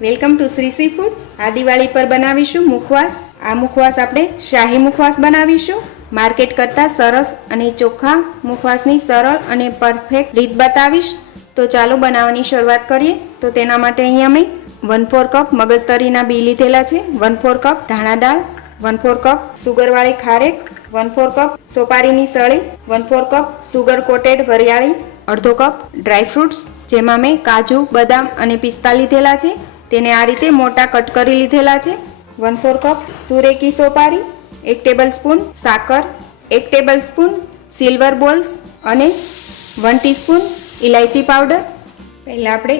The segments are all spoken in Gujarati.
Welcome to Shri C food. આ દિવાળી પર બનાવીશું મુખવાસ। આ મુખવાસ આપણે શાહી મુખવાસ બનાવીશું। માર્કેટ કરતાં સરસ અને ચોખ્ખા મુખવાસની સરળ અને પરફેક્ટ રીત બતાવીશ। તો ચાલો બનાવવાની શરૂઆત કરીએ। તો તેના માટે અહીંયા મેં 1/4 કપ મગજતરીના બી લીધેલા છે, 1/4 કપ ધાણા દાળ, 1/4 કપ સુગરવાળી ખારેક, 1/4 કપ સોપારીની સળી, 1/4 કપ સુગર કોટેડ વરિયાળી, અડધો કપ ડ્રાય ફ્રૂટ્સ જેમાં મેં કાજુ, બદામ અને પિસ્તા લીધેલા છે, તેને આ રીતે મોટા કટ કરી લીધેલા છે, 1/4 કપ સુરેકી સોપારી, 1 ટેબલસ્પૂન સાકર, 1 ટેબલસ્પૂન સિલ્વર બોલ્સ અને 1 ટીસ્પૂન ઇલાયચી પાવડર। પહેલાં આપણે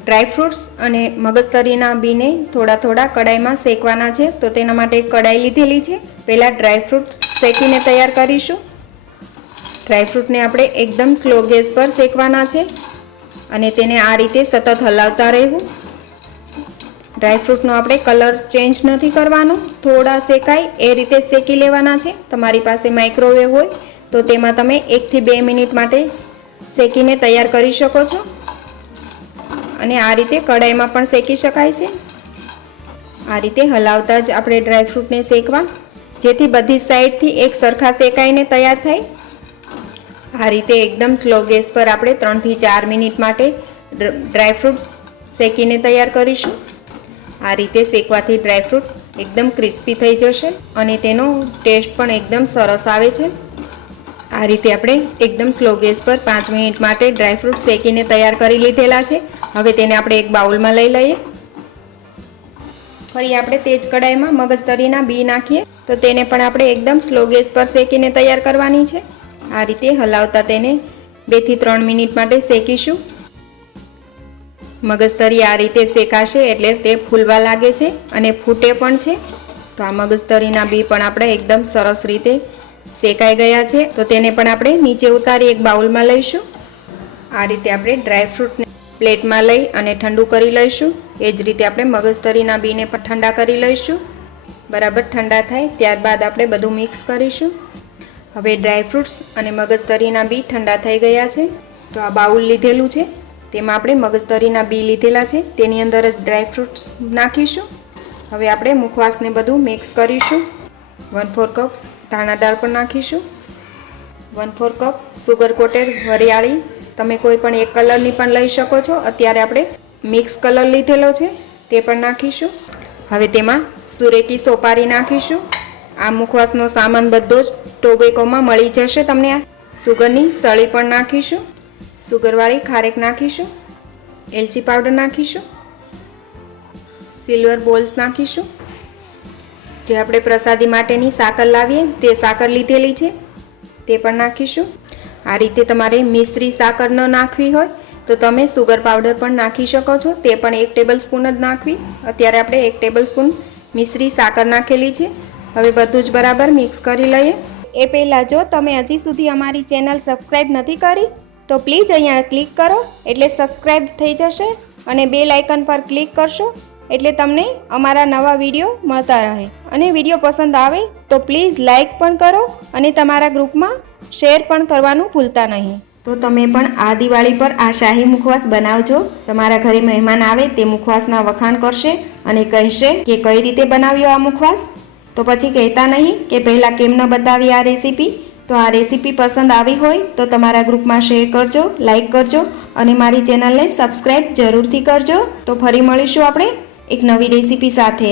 ડ્રાય ફ્રૂટ્સ અને મગજતરીના બીને થોડા થોડા કડાઈમાં શેકવાના છે। તો તેના માટે એક કડાઈ લીધેલી છે। પહેલાં ડ્રાય ફ્રૂટ શેકીને તૈયાર કરીશું। ડ્રાય ફ્રૂટને આપણે એકદમ સ્લો ગેસ પર શેકવાના છે અને તેને આ રીતે સતત હલાવતા રહેવું। ડ્રાય ફ્રૂટનો આપણે કલર ચેન્જ નથી કરવાનો, થોડા શેકાય એ રીતે શેકી લેવાના છે। તમારી પાસે માઇક્રોવેવ હોય તો તેમાં તમે 1 થી 2 મિનિટ માટે શેકીને તૈયાર કરી શકો છો અને આ રીતે કડાઈમાં પણ શેકી શકાય છે। આ રીતે હલાવતા જ આપણે ડ્રાય ફ્રૂટને શેકવા, જેથી બધી સાઈડથી એક સરખા શેકાઈને તૈયાર થાય। આ રીતે એકદમ સ્લો ગેસ પર આપણે 3 થી 4 મિનિટ માટે ડ્રાય ફ્રૂટ શેકીને તૈયાર કરીશું। આ રીતે શેકવાથી ડ્રાય ફ્રૂટ એકદમ ક્રિસ્પી થઈ જશે અને તેનો ટેસ્ટ પણ એકદમ સરસ આવે છે। આ રીતે આપણે એકદમ સ્લો ગેસ પર 5 મિનિટ માટે ડ્રાય ફ્રૂટ શેકીને તૈયાર કરી લીધેલા છે। હવે તેને આપણે એક બાઉલમાં લઈ લઈએ। ફરી આપણે તે જ કડાઈમાં મગજતરીના બી નાખીએ તો તેને પણ આપણે એકદમ સ્લો ગેસ પર શેકીને તૈયાર કરવાની છે। આ રીતે હલાવતા તેને 2 થી 3 મિનિટ માટે શેકીશું। મગજતરી આ રીતે શેકાશે એટલે તે ફૂલવા લાગે છે અને ફૂટે પણ છે। તો આ મગજતરીના બી પણ આપણે એકદમ સરસ રીતે શેકાઈ ગયા છે। તો તેને પણ આપણે નીચે ઉતારી એક બાઉલમાં લઈશું। આ રીતે આપણે ડ્રાય ફ્રૂટને પ્લેટમાં લઈ અને ઠંડુ કરી લઈશું। એ જ રીતે આપણે મગજતરીના બીને પણ ઠંડા કરી લઈશું। બરાબર ઠંડા થાય ત્યારબાદ આપણે બધું મિક્સ કરીશું। હવે ડ્રાય ફ્રૂટ્સ અને મગજતરીના બી ઠંડા થઈ ગયા છે। તો આ બાઉલ લીધેલું છે, તેમાં આપણે મગજતરીના બી લીધેલા છે, તેની અંદર જ ડ્રાય ફ્રૂટ્સ નાખીશું। હવે આપણે મુખવાસને બધું મિક્સ કરીશું। 1/4 કપ ધાણા દાળ પણ નાખીશું, 1/4 કપ સુગર કોટેડ વરિયાળી, તમે કોઈ પણ એક કલરની પણ લઈ શકો છો। અત્યારે આપણે મિક્સ કલર લીધેલો છે તે પણ નાખીશું। હવે તેમાં સુરેકી સોપારી નાખીશું। આ મુખવાસનો સામાન બધો જ ટોબેકોમાં મળી જશે તમને। આ સુગરની સળી પણ નાખીશું, સુગરવાળી ખારેક નાખીશું, એલચી પાવડર નાખીશું, સિલ્વર બોલ્સ નાખીશું, જે આપણે પ્રસાદી માટેની સાકર લાવીએ તે સાકર લીધેલી છે તે પણ નાખીશું। આ રીતે તમારે મિશ્રી સાકર ન નાખવી હોય તો તમે સુગર પાવડર પણ નાખી શકો છો, તે પણ 1 ટેબલસ્પૂન જ નાખવી। અત્યારે આપણે 1 ટેબલસ્પૂન મિશ્રી સાકર નાખેલી છે। હવે બધું જ બરાબર મિક્સ કરી લઈએ। એ પહેલાં જો તમે હજી સુધી અમારી ચેનલ સબસ્ક્રાઈબ નથી કરી તો પ્લીઝ અહીંયા ક્લિક કરો એટલે સબસ્ક્રાઈબ થઈ જશે અને બેલ આઇકન પર ક્લિક કરશો એટલે તમને અમારા નવા વિડીયો મળતા રહે। અને વિડીયો પસંદ આવે તો પ્લીઝ લાઇક પણ કરો અને તમારા ગ્રુપમાં શેર પણ કરવાનું ભૂલતા નહીં। તો તમે પણ આ દિવાળી પર આ શાહી મુખવાસ બનાવજો। તમારા ઘરે મહેમાન આવે તે મુખવાસના વખાણ કરશે અને કહેશે કે કઈ રીતે બનાવ્યો આ મુખવાસ। તો પછી કહેતા નહીં કે પહેલાં કેમ ન બતાવી આ રેસીપી। તો આ રેસીપી પસંદ આવી હોય તો તમારા ગ્રુપમાં શેર કરજો, લાઇક કરજો અને મારી ચેનલને સબસ્ક્રાઈબ જરૂરથી કરજો। તો ફરી મળીશું આપણે એક નવી રેસીપી સાથે।